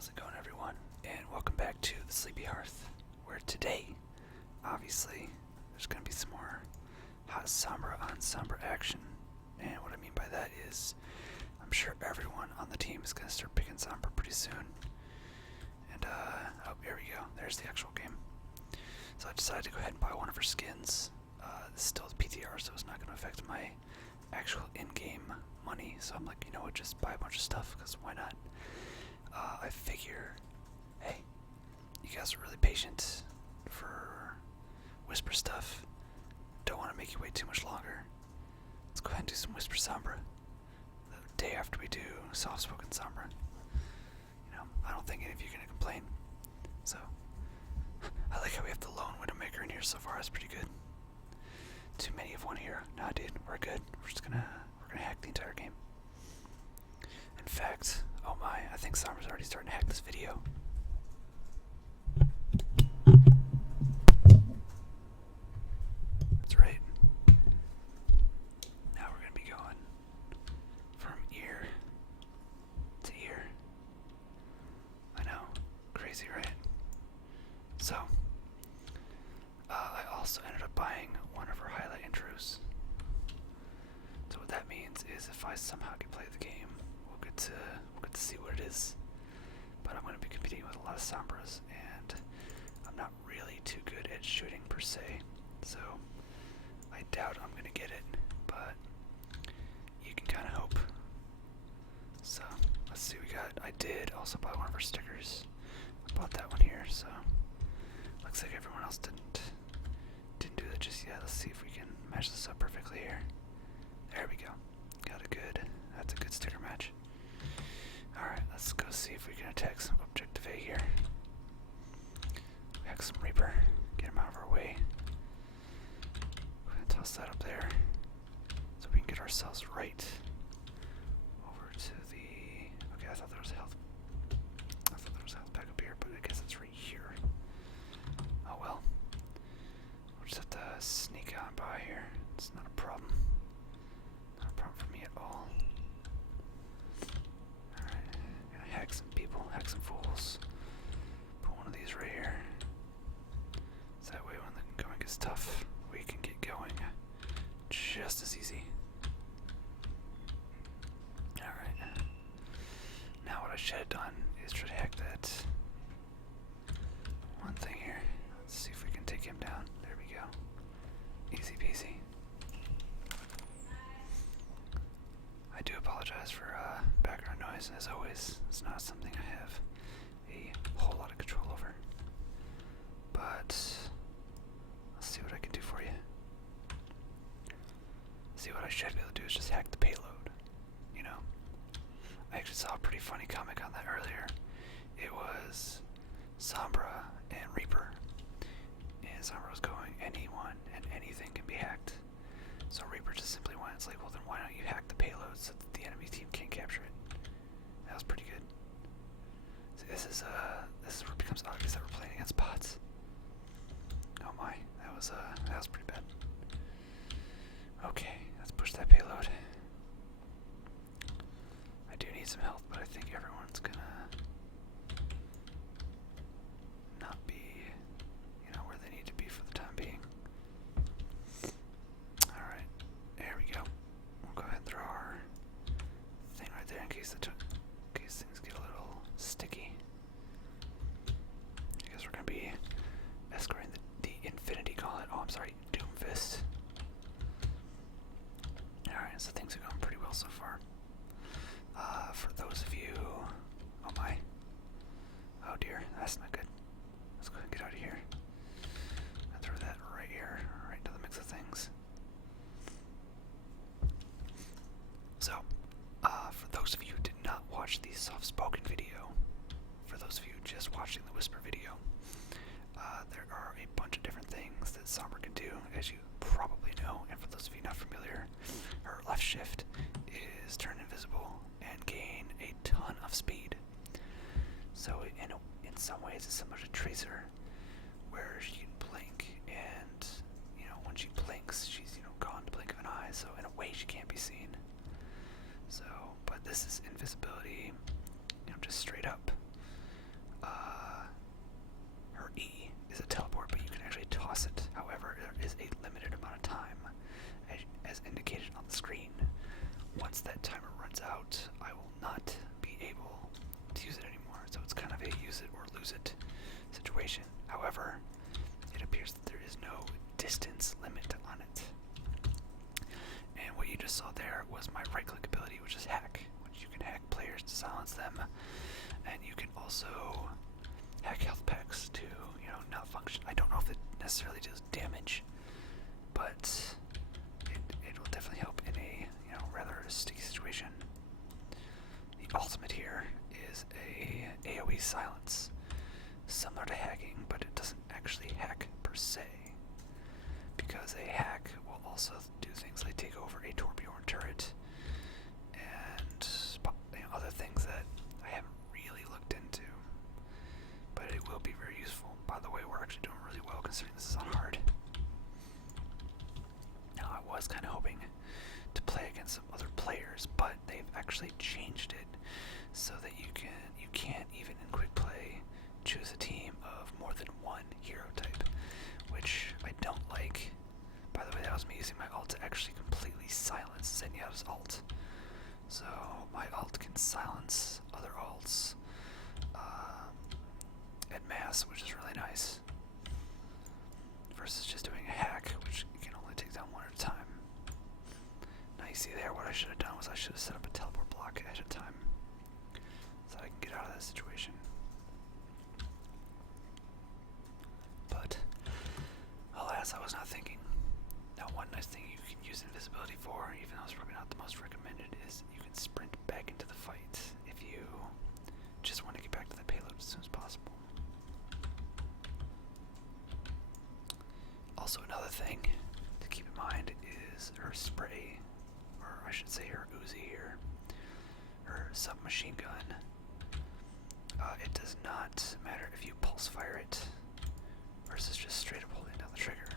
How's it going, everyone? And welcome back to the Sleepy Hearth, where today, obviously, there's going to be some more hot Sombra on Sombra action. And what I mean by that is, I'm sure everyone on the team is going to start picking Sombra pretty soon. And, oh, here we go. There's the actual game. So I decided to go ahead and buy one of her skins. This is still the PTR, so it's not going to affect my actual in-game money. So I'm like, you know what, just buy a bunch of stuff, because why not? I figure, hey, you guys are really patient for Whisper stuff. Don't want to make you wait too much longer. Let's go ahead and do some Whisper Sombra the day after we do soft-spoken Sombra. You know, I don't think any of you are going to complain. So, I like how we have the lone Widowmaker in here so far. That's pretty good. Too many of one here. Nah, dude, we're good. We're gonna hack the entire game. In fact, oh my, I think Sombra's already starting to hack this video. That's right. Now we're gonna be going from ear to ear. I know, crazy, right? So, I also ended up buying one of her highlight intros. So what that means is if I somehow can play the game, we'll get to see what it is. But I'm going to be competing with a lot of Sombras, and I'm not really too good at shooting per se. So I doubt I'm going to get it, but you can kind of hope. So let's see what we got. I did also buy one of her stickers. I bought that one here, so looks like everyone else didn't do that just yet. Let's see if we can match this up perfectly here. There we go. That's a good sticker match. Alright, let's go see if we can attack some Objective A here. Hack some Reaper. Get him out of our way. Go ahead and toss that up there. So we can get ourselves right over to the... Okay, I thought there was health. Back up here, but I guess it's right here. Oh well. We'll just have to sneak on by here. It's not a problem. Not a problem for me at all. Alright, gonna hack some people, hack some fools. Put one of these right here. So that way when the going gets tough, we can get going just as easy. Alright. Now what I should have done is try to hack that one thing here. Let's see if we can take him down. There we go. Easy peasy. I do apologize for background noise, as always. It's not something I have a whole lot of control over. But let's see what I can do for you. See, what I should be able to do is just hack the payload. You know? I actually saw a pretty funny comic on that earlier. It was Sombra and Reaper. And Sombra was going, anyone and anything can be hacked. So Reaper just simply went, it's like, well then why don't you hack the payload so that the enemy team can't capture it? That was pretty good. So this is where it becomes obvious that we're playing against bots. Oh my, that was pretty bad. Okay, let's push that payload. I do need some help, but I think everyone's gonna not be, you know, where they need to be for the time being. Alright, there we go. We'll go ahead and throw our thing right there in case things get a little sticky. I guess we're gonna be escorting the Infinity Gauntlet. Oh, I'm sorry, Doomfist. Alright, so things are going pretty well so far. For those of you... Oh my. Oh dear, that's not good. Let's go ahead and get out of here. And throw that right here, right into the mix of things. So, for those of you who did not watch the soft-spoken video, for those of you just watching the Whisper video, there are a bunch of different things that Sombra can do, as you probably know, and for those of you not familiar, her left shift is turn invisible and gain a ton of speed. So in some ways it's similar to Tracer, where she can blink, and you know, when she blinks, she's, you know, gone to blink of an eye, so in a way she can't be seen. So, but this is invisibility, you know, just straight up. out, I will not be able to use it anymore. So it's kind of a use it or lose it situation. However, it appears that there is no distance limit on it. And what you just saw there was my right click ability, which is hack, which you can hack players to silence them, and you can also hack health packs to, not function. I don't know if it necessarily does damage, but it will definitely help in a, rather sticky situation. The ultimate here is a AoE silence, similar to hacking, but it doesn't actually hack per se, because a hack will also do things like take over a Torbjorn turret and other things that I haven't really looked into, but it will be very useful. By the way, we're actually doing really well considering this is on hard. Now, I was kind of hoping to play against some other players, but they've actually changed it so that you can't even in quick play choose a team of more than one hero type, which I don't like. By the way, that was me using my ult to actually completely silence Zenyatta's ult. So my ult can silence other ults en masse, which is really nice, versus just doing a hack, which you can only take down one at a time. Now you see there, what I should have done was I should have set up a teleport block ahead of time so that I can get out of that situation. But alas, I was not thinking. Now, one nice thing you can use invisibility for, even though it's probably not the most recommended, is you can sprint back into the fight if you just want to get back to the payload as soon as possible. Also, another thing to keep in mind is her spray, or I should say her Uzi here, her submachine gun. It does not matter if you pulse fire it versus just straight up holding down the trigger.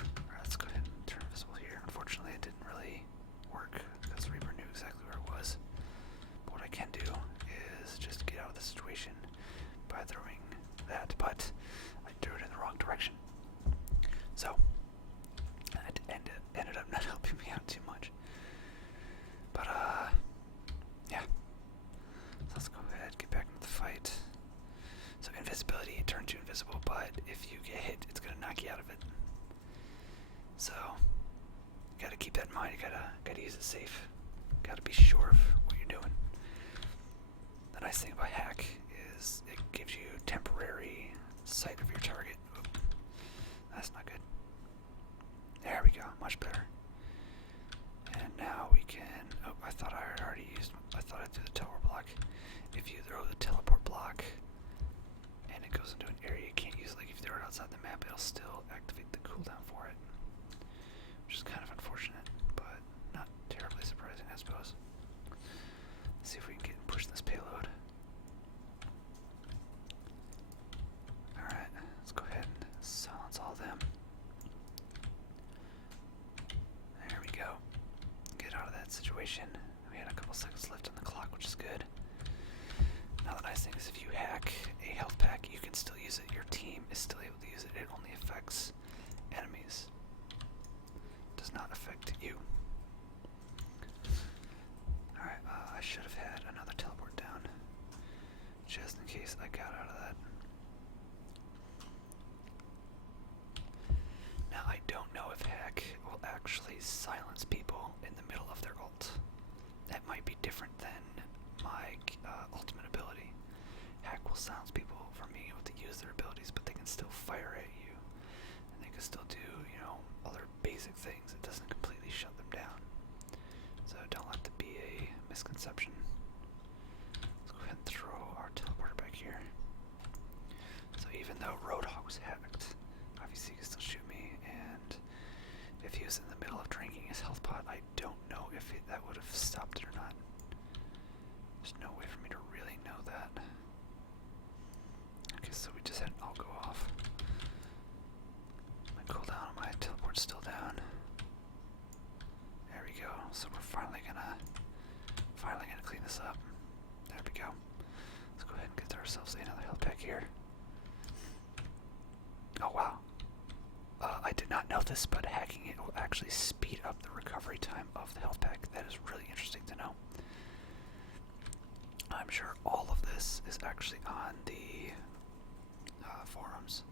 Alright, let's go ahead and turn invisible here. Unfortunately, it didn't really work because Reaper knew exactly where it was. But what I can do is just get out of the situation by throwing that, but I threw it in the wrong direction. So, it ended up not helping me out too much. But, yeah. So let's go ahead, get back into the fight. So invisibility turns you invisible, but if you get hit, it's gonna knock you out of it. So you gotta keep that in mind. You gotta use it safe. Gotta be sure of what you're doing. The nice thing about hack is it gives you temporary sight of your target. Oop, that's not good. There we go, much better. And now we can. Oh, I thought I had already used. I thought I threw the teleport block. If you throw the teleport block and it goes into an area you can't use, like if you throw it outside the map, it'll still activate the cooldown for it, which is kind of unfortunate, but not terribly surprising, I suppose. Let's see if we can push this payload. Alright, let's go ahead and silence all of them. There we go. Get out of that situation. We had a couple seconds left on the clock, which is good. Now the nice thing is if you hack a health pack, you can still use it. Your team is still able to use it. It only affects enemies. It does not affect you. Alright, I should have had another teleport down, just in case I got out of that. Now I don't know if hack will actually silence people in the middle of their ult. That might be different than my ultimate ability. Hack will silence people from being able to use their abilities, but they can still fire at you, and they can still do, other basic things. It doesn't completely shut them down. So don't let that be a misconception. Let's go ahead and throw our teleporter back here. So even though Roadhog was hacked, obviously he can still shoot me, and if he was in the middle of drinking his health pot, I don't know if that would have stopped it or not. There's no way for me to really know that. Okay, so we just had an all go off. My cooldown on my teleport's still down. There we go. So we're finally gonna clean this up. There we go. Let's go ahead and get ourselves another health pack here. Oh wow. I did not know this, but hacking it will actually speed up the recovery time of the health pack. That is really interesting to know. I'm sure all of this is actually on the forums.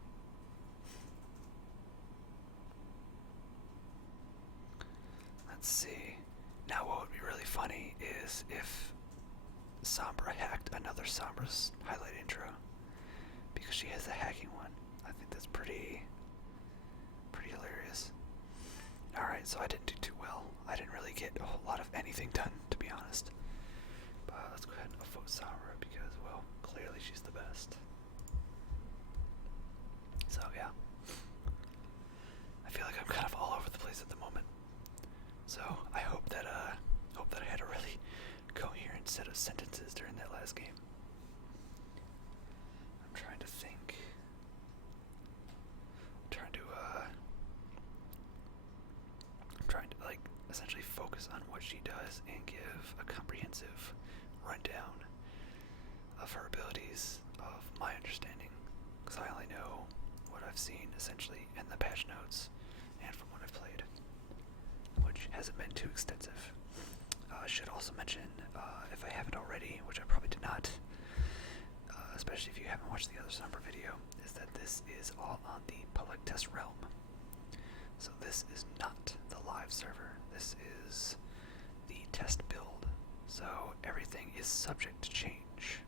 Let's see. Now what would be really funny is if Sombra hacked another Sombra's highlight intro, because she has the hacking one. I think that's pretty hilarious. Alright, so I didn't do too well. I didn't really get a whole lot of anything done, to be honest. But let's go ahead and vote Sombra because, well, clearly she's the best. So yeah, I feel like I'm kind of all over the place at the moment. So I hope that I had a really coherent set of sentences during that last game. I'm trying to think. I'm trying to like essentially focus on what she does and give a comprehensive rundown of her abilities, of my understanding, because I only know what I've seen essentially in the patch notes and from what I've played, which hasn't been too extensive. I should also mention, if I haven't already, which I probably did not, especially if you haven't watched the other Sombra video, is that this is all on the public test realm. So this is not the live server. This is the test build. So everything is subject to change,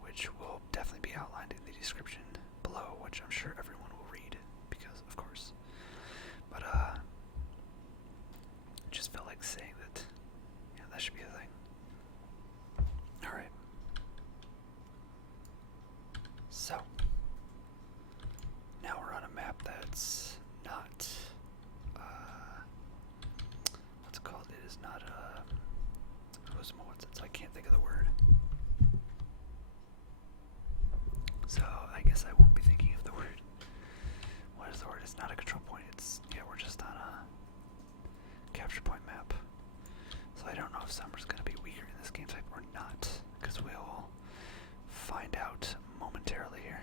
which will definitely be outlined in the description below, which I'm sure everyone will read, because of course. But I just felt like saying that, yeah, that should be a thing. Alright. So, now we're on a map that's not, what's it called? It is not, I can't think of the word. So, I guess I won't be thinking of the word. What is the word? It's not a control point. It's, yeah, we're just on a capture point map. So I don't know if Sombra's going to be weaker in this game type or not, because we'll find out momentarily here.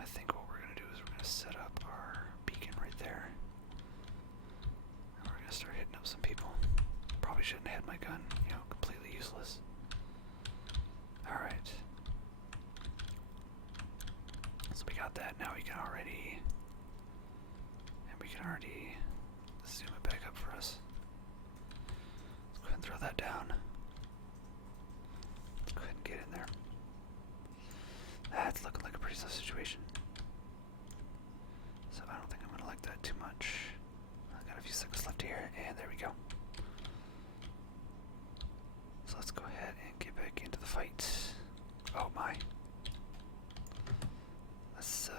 I think what we're going to do is we're going to set up our beacon right there. And we're going to start hitting up some people. Probably shouldn't have had my gun, you know, completely useless. Alright. So we got that. Now we can already zoom it back up for us. Let's go ahead and throw that down. Let's go ahead and get in there. That's looking like a pretty tough situation. So I don't think I'm going to like that too much. I've got a few seconds left here, and there we go. So let's go ahead and get back into the fight. Oh my. Let's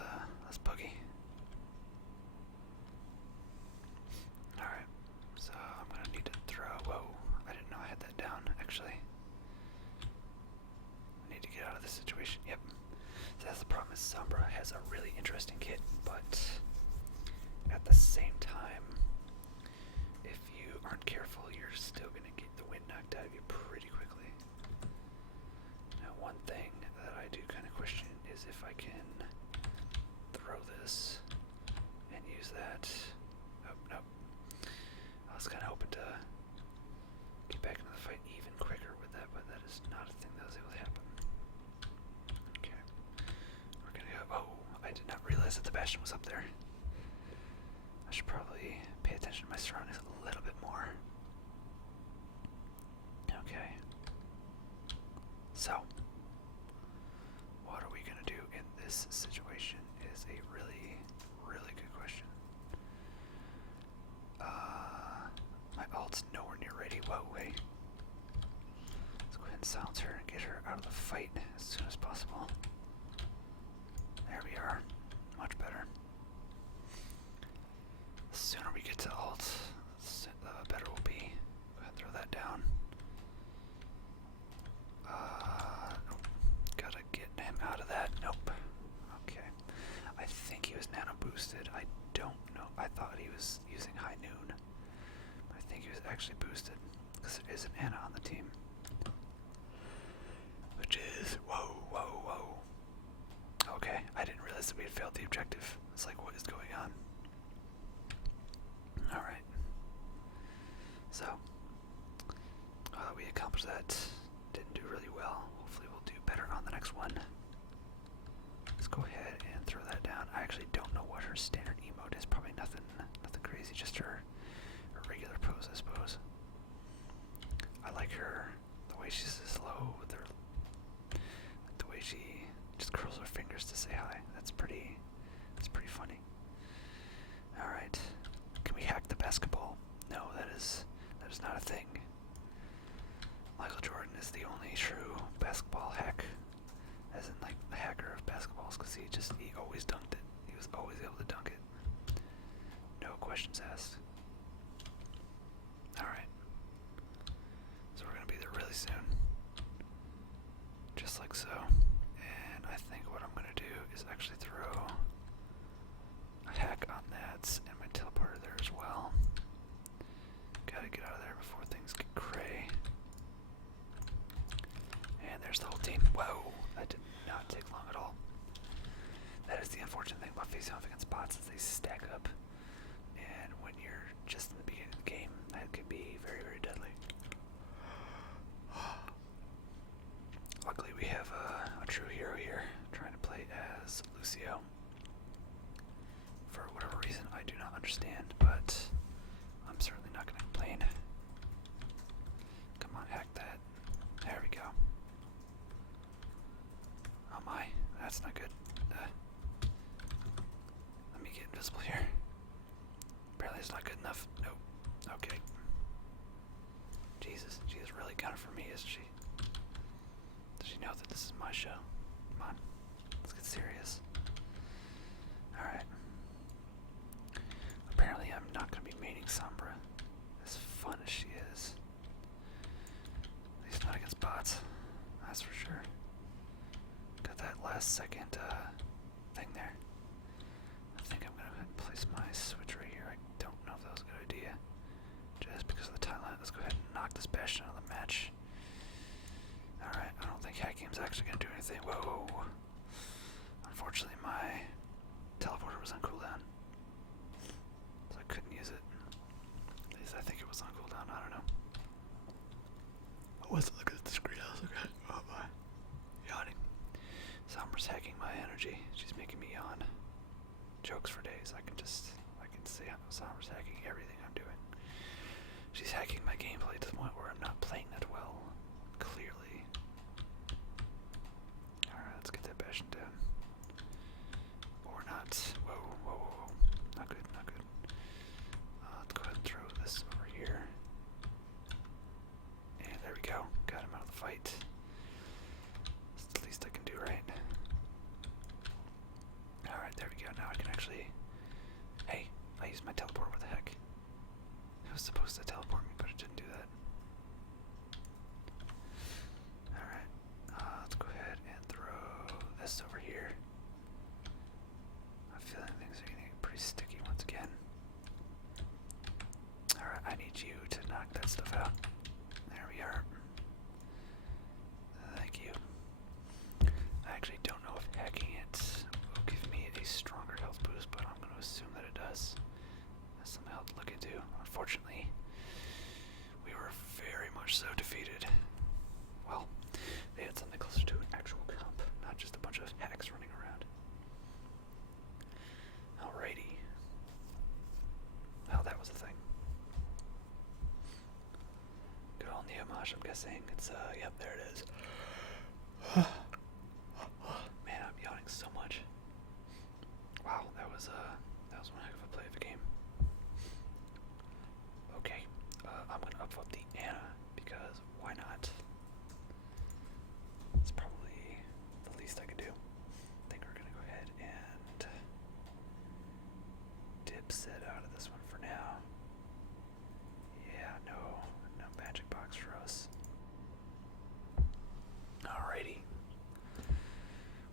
boogie. Alright, so I'm gonna need to throw. Whoa, I didn't know I had that down, actually. I need to get out of this situation. Yep. So that's the problem, is Sombra has a really interesting kit, but at the same time, if you aren't careful, you're still gonna get the wind knocked out of you pretty quickly. Now, one thing that I do kind of question is if I can throw this and use that. Oh, nope. I was kind of hoping to get back into the fight even quicker with that, but that is not a thing that was able to happen. Okay. We're gonna go. Oh, I did not realize that the Bastion was up there. I should probably pay attention to my surroundings a little bit more. Okay. So, what are we gonna do in this situation is a really, really good question. My ult's nowhere near ready. Whoa, wait. Let's go ahead and silence her and get her out of the fight as soon as possible. There we are. Much better. The sooner we get to ult, the better we'll be. Go ahead and throw that down. Nope. Gotta get him out of that. Nope. Okay. I think he was nano boosted. I don't know. I thought he was using high noon. But I think he was actually boosted. Because there is an Ana on the team. Which is... Whoa, whoa, whoa. Okay. I didn't realize realized that we had failed the objective. It's like, what is going on? Alright. So, we accomplished that. Didn't do really well. Hopefully we'll do better on the next one. Let's go ahead and throw that down. I actually don't know what her standard emote is. Probably nothing crazy, just her regular pose, I suppose. I like her, the way she's slow with her, the way she just curls her fingers to say hi. That's pretty funny. Alright. Can we hack the basketball? No, that is not a thing. Michael Jordan is the only true basketball hack, as in like the hacker of basketballs, because he always dunked it. He was always able to dunk it. No questions asked. Alright. So we're going to be there really soon. Just like so. And I think what I'm going to do is actually throw a hack on that and my teleporter there as well. Gotta get out of there before things get cray. And there's the whole team. Whoa! That did not take long at all. That is the unfortunate thing about facing off against bots, is they stack up. And when you're just in the beginning of the game, that can be very, very deadly. Luckily we have a true hero here, trying to play as Lucio. For whatever reason I do not understand, but I'm certainly not going to complain. Come on, hack that. There we go. Oh my, that's not good. Let me get invisible here. Apparently it's not good enough. Nope. Okay. Jesus, she is really gunning for me, isn't she? Does she know that this is my show? Come on, let's get serious. Alright. Apparently I'm not going to be mating Sombra, as fun as she is. At least not against bots, that's for sure. Got that last second thing there. I think I'm going to place my switch right here. I don't know if that was a good idea. Just because of the timeline, let's go ahead and knock this Bastion out of the match. Alright, I don't think Hackgame's actually going to do anything. Whoa! Unfortunately, my teleporter was on cooldown, so I couldn't use it. At least I think it was on cooldown, I don't know. I wasn't looking at the screen, I was looking at, oh my. Yawning. Sombra's hacking my energy. She's making me yawn. Jokes for days. I can see how Sombra's hacking everything I'm doing. She's hacking my gameplay to the point where I'm not playing that well. Clearly. Alright, let's get that Bastion down. Or not. Whoa, whoa, whoa, whoa. Not good, not good. Let's go ahead and throw this over here. And there we go. Got him out of the fight. That's the least I can do, right? Alright, there we go. Now I can actually... Hey, I used my teleport. What the heck? It was supposed to teleport me, but it didn't do that. Alright, let's go ahead and throw this over here. I'm feeling things are getting pretty sticky once again. Alright, I need you to knock that stuff out. There we are. Thank you. I actually don't know if hacking it will give me a stronger health boost, but I'm going to assume that it does. That's something I'll look into. Unfortunately, we were very much so defeated. Well, they had something closer to an actual comp, not just a bunch of hacks running around. Alrighty. Well, that was a thing. Good old Neomosh, I'm guessing. It's, yep, there it is. Man, I'm yawning so much. Wow, that was one heck of a play of a game. Okay, I'm gonna upvote the Anna, because why not? It's probably the least I could do. I think we're gonna go ahead and dipset out of this one for now. Yeah, no magic box for us. Alrighty.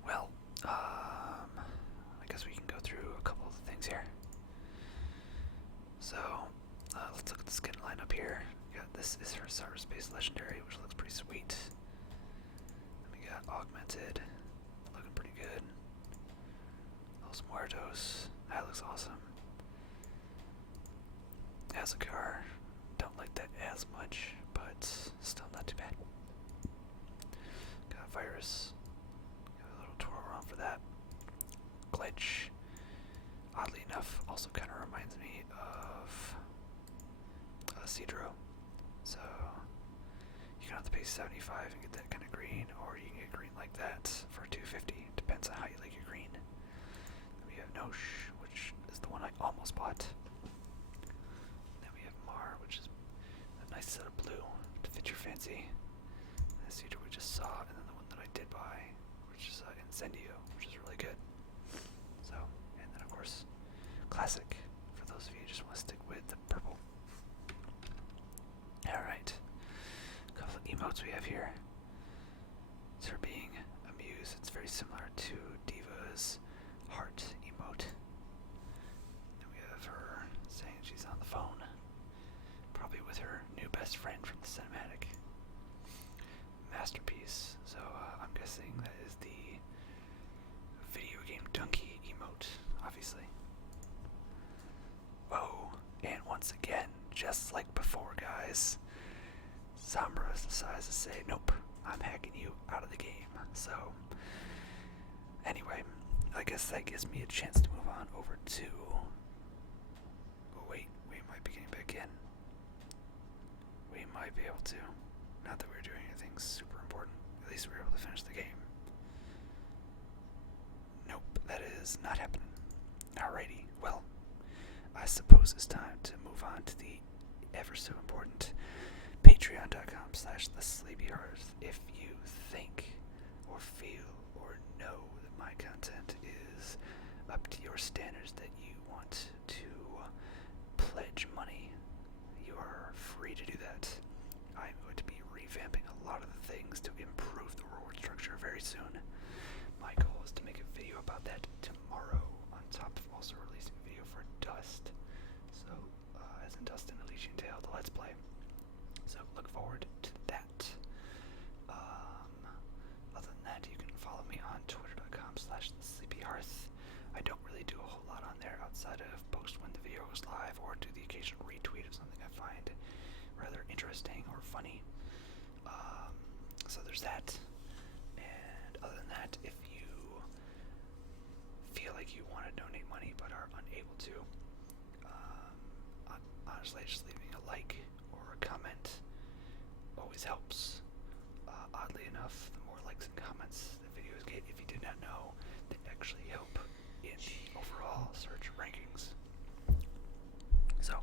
Well, I guess we can go through a couple of the things here. So, let's look at the skin lineup here. Yeah, this is her cyberspace legendary, which looks pretty sweet. Then we got augmented, looking pretty good. Los Muertos. That looks awesome. As a car, don't like that as much, but still not too bad. Got a virus. Got a little twirl around for that. Glitch. Oddly enough, also kind of reminds me of Cedro. So you can have to pay 75 and get that kind of green, or you can get green like that for 250. Depends on how you like your green. Then we have Nosh, which is the one I almost bought. Then we have Mar, which is a nice set of blue to fit your fancy. And Cedro we just saw, and then the one that I did buy, which is Incendio, which is really good. So, and then of course, classic for those of you who just want to stick with the purple. Alright, a couple of emotes we have here. It's her being amused. It's very similar to Diva's heart emote. Then we have her saying she's on the phone, probably with her new best friend from the cinematic. Masterpiece. So I'm guessing that is the video game donkey emote, obviously. Oh, and once again, just like before, guys, Sombra decides to say, nope, I'm hacking you out of the game. So, anyway, I guess that gives me a chance to move on over to... Oh, wait, we might be getting back in. We might be able to. Not that we're doing anything super important. At least we're able to finish the game. Nope, that is not happening. Alrighty, well, I suppose it's time to move on to the ever so important patreon.com/thesleepyhearth. If you think or feel or know that my content is up to your standards, that you want to pledge money, you are free to do that. I'm going to be revamping a lot of the things to improve the reward structure very soon. My goal is to make a video about that tomorrow, on top of also releasing a video for Dust. So, as in Dust and Elysian Tale, the Let's Play. So, look forward to that. Other than that, you can follow me on twitter.com/thesleepyhearth. I don't really do a whole lot on there outside of post when the video goes live, or do the occasional retweet of something I find rather interesting or funny. So there's that. And other than that, if you feel like you want to donate money but are unable to, honestly, just leaving a like or a comment always helps. Oddly enough, the more likes and comments the videos get, if you did not know, they actually help in the overall search rankings. So,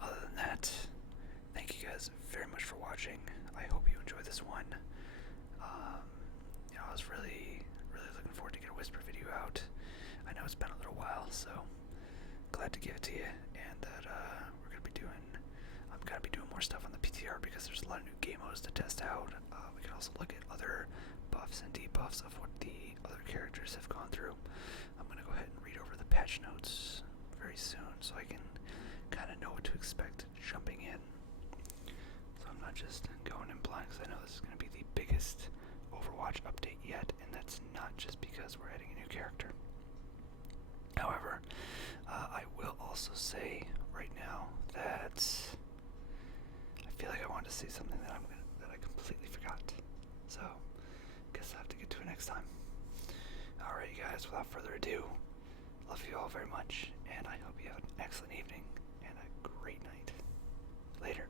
other than that, thank you guys very much for watching. I hope you enjoyed this one. I was really looking forward to get a Whisper video out. I know it's been a little while, so glad to give it to you. And that I'm gonna be doing more stuff on the PTR because there's a lot of new game modes to test out. We can also look at other buffs and debuffs of what the other characters have gone through. I'm gonna go ahead and read over the patch notes very soon, so I can kind of know what to expect jumping in. So I'm not just going in blind, because I know this is going to be the biggest Overwatch update yet, and that's not just because we're adding a new character. However, I will also say right now that I feel like I wanted to say something that I completely forgot. So, guess I'll have to get to it next time. Alright, guys, without further ado, love you all very much, and I hope you have an excellent evening and a great night. Later.